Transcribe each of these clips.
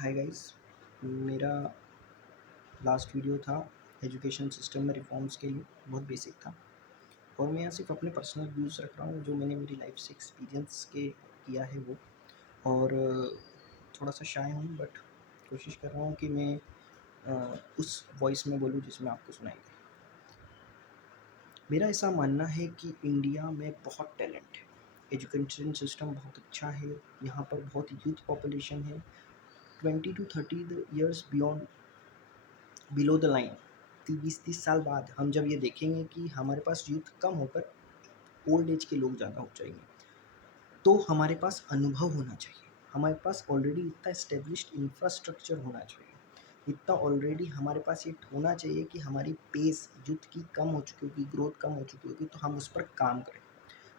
Hi guys. मेरा last video था education system में रिफॉर्म्स के लिए, बहुत बेसिक था। और मैं यहाँ सिर्फ अपने पर्सनल व्यूज़ रख रहा हूँ जो मैंने मेरी लाइफ से एक्सपीरियंस के किया है वो। और थोड़ा सा शाय हूँ बट कोशिश कर रहा हूँ कि मैं उस वॉइस में बोलूँ जिसमें आपको सुनाई दे। मेरा ऐसा मानना है कि इंडिया में बहुत टैलेंट है, एजुकेशन सिस्टम बहुत अच्छा है, यहाँ पर बहुत यूथ पॉपुलेशन है। 20 to 30 years below the line, 20-30 साल बाद हम जब ये देखेंगे कि हमारे पास यूथ कम होकर ओल्ड एज के लोग ज़्यादा हो जाएंगे, तो हमारे पास अनुभव होना चाहिए, हमारे पास ऑलरेडी इतना इस्टेब्लिश्ड इंफ्रास्ट्रक्चर होना चाहिए, इतना ऑलरेडी हमारे पास ये होना चाहिए कि हमारी पेस यूथ की कम हो चुकी होगी, ग्रोथ कम हो चुकी होगी, तो हम उस पर काम करें।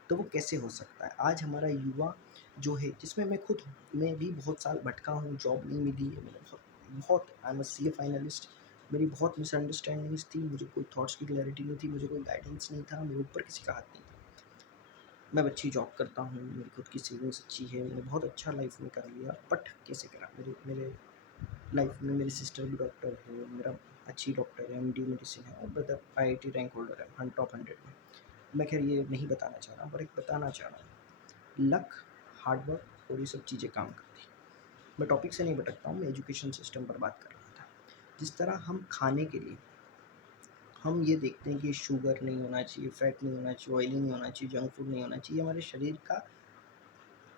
तो वो कैसे हो सकता है? आज हमारा युवा जो है, जिसमें मैं खुद हूँ, मैं भी बहुत साल भटका हूँ, जॉब नहीं मिली है, मैंने बहुत बहुत I am a CA finalist. मेरी बहुत मिसअंडरस्टैंडिंग्स थी, मुझे कोई थॉट्स की क्लैरिटी नहीं थी, मुझे कोई गाइडेंस नहीं था, मेरे ऊपर किसी का हाथ नहीं था। मैं अच्छी जॉब करता हूँ, मेरी खुद की सेविंग्स अच्छी है, मैंने बहुत अच्छा लाइफ में कर लिया, बट कैसे करा? मेरे मेरे लाइफ में मेरी सिस्टर भी डॉक्टर है, मेरा अच्छी डॉक्टर है, एमडी मेडिसिन है, और ब्रदर आईआईटी रैंक होल्डर है, टॉप 100 में। मैं खैर ये नहीं बताना चाह रहा हूँ, पर एक बताना चाह रहा हूँ, लक, हार्ड वर्क और ये सब चीज़ें काम करती हैं। मैं टॉपिक से नहीं भटकता हूँ, मैं एजुकेशन सिस्टम पर बात कर रहा था। जिस तरह हम खाने के लिए हम ये देखते हैं कि शुगर नहीं होना चाहिए, फैट नहीं होना चाहिए, ऑयली नहीं होना चाहिए, जंक फूड नहीं होना चाहिए, हमारे शरीर का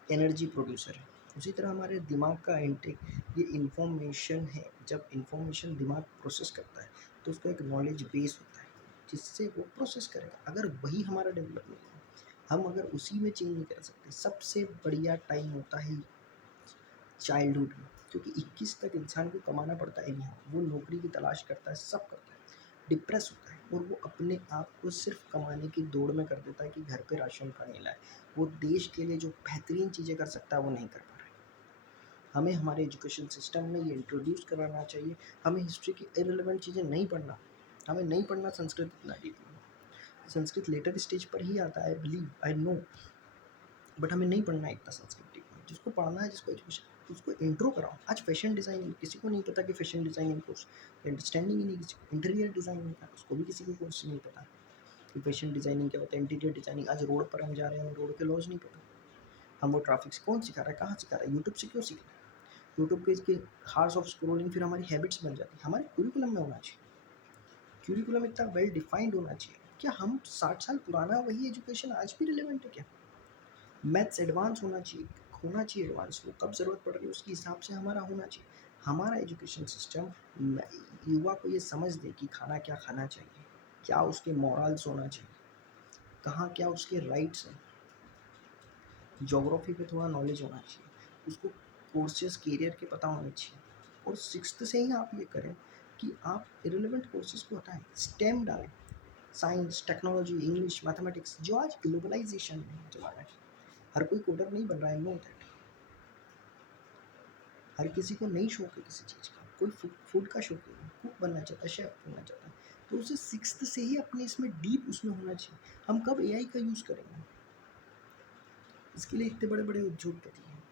एनर्जी प्रोड्यूसर है। उसी तरह हमारे दिमाग का इंटेक, ये इन्फॉर्मेशन है। जब इन्फॉर्मेशन दिमाग प्रोसेस करता है तो उसका एक नॉलेज बेस होता है जिससे वो प्रोसेस करेगा। अगर वही हमारा डेवलप नहीं है, हम अगर उसी में चेंज नहीं कर सकते, सबसे बढ़िया टाइम होता है चाइल्डहुड में, क्योंकि 21 तक इंसान को कमाना पड़ता है, नहीं वो नौकरी की तलाश करता है, सब करता है, डिप्रेस होता है, और वो अपने आप को सिर्फ कमाने की दौड़ में कर देता है कि घर पे राशन पानी लाए। वो देश के लिए जो बेहतरीन चीज़ें कर सकता है वो नहीं कर पा रहा है। हमें हमारे एजुकेशन सिस्टम में ये इंट्रोड्यूस कराना चाहिए। हमें हिस्ट्री की इरेलेवेंट चीज़ें नहीं पढ़ना, हमें नहीं पढ़ना संस्कृत इतना डीपली। संस्कृत लेटर स्टेज पर ही आता है, I believe, I know, but हमें नहीं पढ़ना है इतना संस्कृत डीपली। जिसको पढ़ना है, जिसको एजुकेशन, उसको इंट्रो कराओ। आज फैशन डिज़ाइनिंग, किसी को नहीं पता कि फैशन डिज़ाइनिंग कोर्स, अंडरस्टैंडिंग ही नहीं किसी को। इंटीरियर डिज़ाइनिंग का उसको भी किसी को कोर्स नहीं पता कि फैशन डिज़ाइनिंग क्या होता है, इंटीरियर डिज़ाइनिंग। आज रोड पर हम जा रहे हैं, हमें रोड के लॉज नहीं पता, हम वो ट्रैफिक से कौन सिखा रहा है, कहाँ सिखा रहा है, यूट्यूब से क्यों सीख रहे हैं? यूट्यूब के इसके हार्स ऑफ स्क्रोलिंग फिर हमारी हैबिट्स बन जाती है। हमारे कुरिकुलम में होना चाहिए, क्यूरिकुलम इतना वेल डिफाइंड होना चाहिए। क्या हम 60 साल पुराना वही एजुकेशन आज भी रिलेवेंट है क्या? मैथ्स एडवांस होना चाहिए एडवांस, वो कब ज़रूरत पड़ रही है उसके हिसाब से हमारा होना चाहिए। हमारा एजुकेशन सिस्टम युवा को ये समझ दे कि खाना क्या खाना चाहिए, क्या उसके मॉरल्स होना चाहिए, कहाँ क्या उसके राइट्स हैं। ज्योग्राफी पे थोड़ा नॉलेज होना चाहिए, उसको कोर्सेज करियर के पता होने चाहिए। और सिक्स्थ से ही आप ये करें कि आप इरेलीवेंट कोर्सेज को हटाएं, स्टेम डालें, साइंस, टेक्नोलॉजी, इंग्लिश, मैथमेटिक्स, जो आज ग्लोबलाइजेशन में ज़माना है। हर कोई कोडर नहीं बन रहा है, नो दैट। हर किसी को नहीं शौक है किसी चीज़ का, कोई फूड का शौक है, कुक बनना चाहता है, शेफ बनना चाहता है, तो उसे सिक्स्थ से ही अपने इसमें डीप उसमें होना चाहिए। हम कब एआई का यूज़ करेंगे? इसके लिए इतने बड़े बड़े उद्योगपति हैं,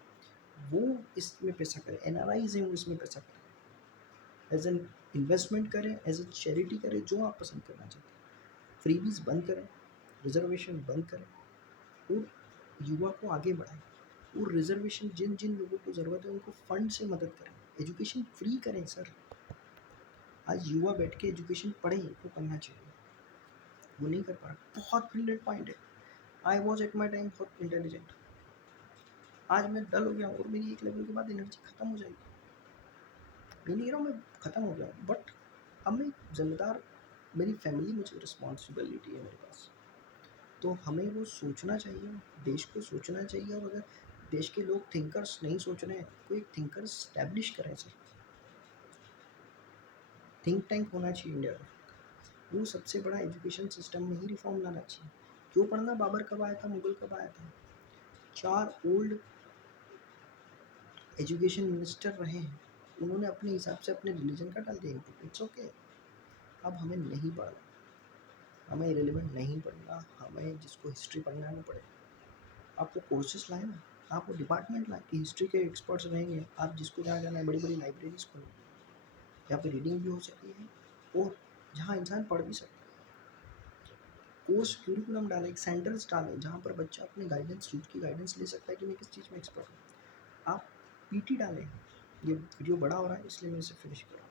वो इसमें पैसा करें, एनआरआईज हैं वो इसमें पैसा करें, एज एन इन्वेस्टमेंट करें, एज ए चैरिटी करें, जो आप पसंद करना चाहते हैं। फ्रीबीज बंद करें, रिजर्वेशन बंद करें, और युवा को आगे बढ़ाएं। और रिजर्वेशन जिन जिन लोगों को ज़रूरत है उनको फंड से मदद करें, एजुकेशन फ्री करें सर। आज युवा बैठ के एजुकेशन पढ़े, वो करना चाहिए, वो नहीं कर पा रहा। बहुत ब्रिलियंट पॉइंट है, I was at my time बहुत इंटेलिजेंट, आज मैं डल हो गया हूँ और मेरी एक लेवल के बाद एनर्जी खत्म हो जाएगी। मैं नहीं कह रहा हूँ मैं ख़त्म हो गया हूँ, बट अब मैं जिम्मेदार, मेरी फैमिली, मुझे रिस्पॉन्सिबिलिटी है मेरे पास, तो हमें वो सोचना चाहिए, देश को सोचना चाहिए। और अगर देश के लोग थिंकर्स नहीं सोच रहे हैं, कोई थिंकर स्टैब्लिश करें सर, थिंक टैंक होना चाहिए इंडिया का। वो सबसे बड़ा एजुकेशन सिस्टम में ही रिफॉर्म लाना चाहिए। क्यों पढ़ना बाबर कब आया था, मुगल कब आया था? 4 ओल्ड एजुकेशन मिनिस्टर रहे हैं, उन्होंने अपने हिसाब से अपने रिलीजन का डाल दिया यूट्यूब, इट्स ओके। अब हमें नहीं पढ़ना, हमें इरेलीवेंट नहीं पढ़ना, हमें जिसको हिस्ट्री पढ़ना है वो पढ़े। आप वो कोर्सेज लाए ना, आप वो डिपार्टमेंट लाएँ कि हिस्ट्री के एक्सपर्ट्स रहेंगे, आप जिसको जहाँ जाना है बड़ी-बड़ी लाइब्रेरीज़ खोलें, जहाँ पे रीडिंग भी हो सकती है और जहाँ इंसान पढ़ भी सकता है। कोर्स करिकुलम डालें, एक सेंटर्स डालें, जहाँ पर बच्चा अपने गाइडेंस खुद की गाइडेंस ले सकता है कि मैं किस चीज़ में एक्सपर्ट हूँ। आप पीटी डालें। ये वीडियो बड़ा हो रहा है इसलिए मैं इसे फिनिश कर रहा हूँ।